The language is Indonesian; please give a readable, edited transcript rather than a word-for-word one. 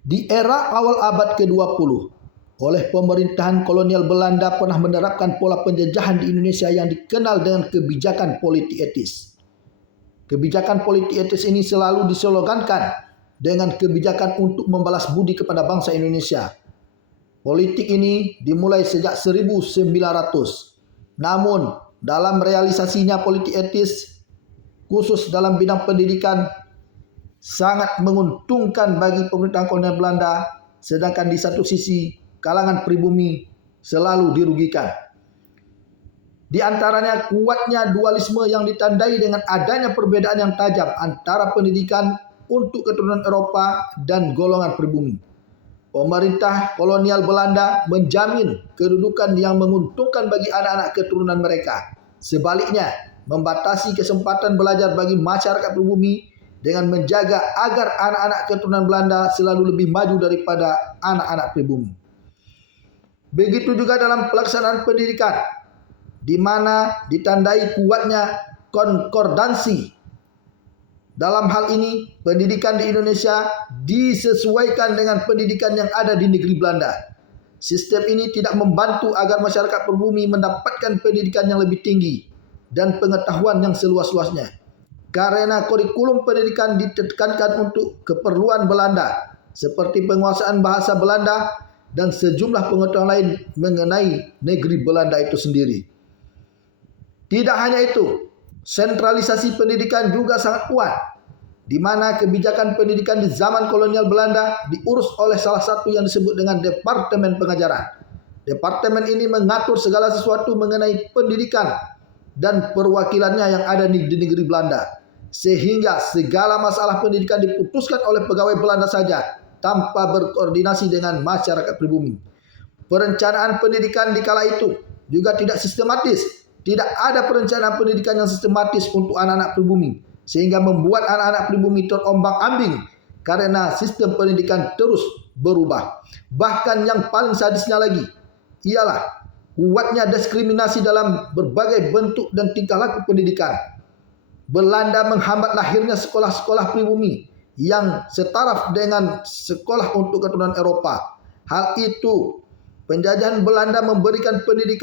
Di era awal abad ke-20, oleh pemerintahan kolonial Belanda pernah menerapkan pola penjajahan di Indonesia yang dikenal dengan kebijakan politik etis. Kebijakan politik etis ini selalu dislogankan dengan kebijakan untuk membalas budi kepada bangsa Indonesia. Politik ini dimulai sejak 1900. Namun, dalam realisasinya politik etis, khusus dalam bidang pendidikan, sangat menguntungkan bagi pemerintahan kolonial Belanda, sedangkan di satu sisi kalangan pribumi selalu dirugikan. Di antaranya kuatnya dualisme yang ditandai dengan adanya perbedaan yang tajam antara pendidikan untuk keturunan Eropa dan golongan pribumi. Pemerintah kolonial Belanda menjamin kedudukan yang menguntungkan bagi anak-anak keturunan mereka. Sebaliknya, membatasi kesempatan belajar bagi masyarakat pribumi dengan menjaga agar anak-anak keturunan Belanda selalu lebih maju daripada anak-anak pribumi. Begitu juga dalam pelaksanaan pendidikan, di mana ditandai kuatnya konkordansi. Dalam hal ini, pendidikan di Indonesia disesuaikan dengan pendidikan yang ada di negeri Belanda. Sistem ini tidak membantu agar masyarakat pribumi mendapatkan pendidikan yang lebih tinggi dan pengetahuan yang seluas-luasnya. Karena kurikulum pendidikan ditekankan untuk keperluan Belanda, seperti penguasaan bahasa Belanda dan sejumlah pengetahuan lain mengenai negeri Belanda itu sendiri. Tidak hanya itu, sentralisasi pendidikan juga sangat kuat, di mana kebijakan pendidikan di zaman kolonial Belanda diurus oleh salah satu yang disebut dengan Departemen Pengajaran. Departemen ini mengatur segala sesuatu mengenai pendidikan dan perwakilannya yang ada di negeri Belanda, sehingga segala masalah pendidikan diputuskan oleh pegawai Belanda saja tanpa berkoordinasi dengan masyarakat pribumi. Perencanaan pendidikan di kala itu juga tidak sistematis. Tidak ada perencanaan pendidikan yang sistematis untuk anak-anak pribumi, sehingga membuat anak-anak pribumi terombang-ambing karena sistem pendidikan terus berubah. Bahkan yang paling sadisnya lagi ialah kuatnya diskriminasi dalam berbagai bentuk dan tingkah laku pendidikan. Belanda menghambat lahirnya sekolah-sekolah pribumi yang setaraf dengan sekolah untuk keturunan Eropa. Hal itu, penjajahan Belanda memberikan pendidikan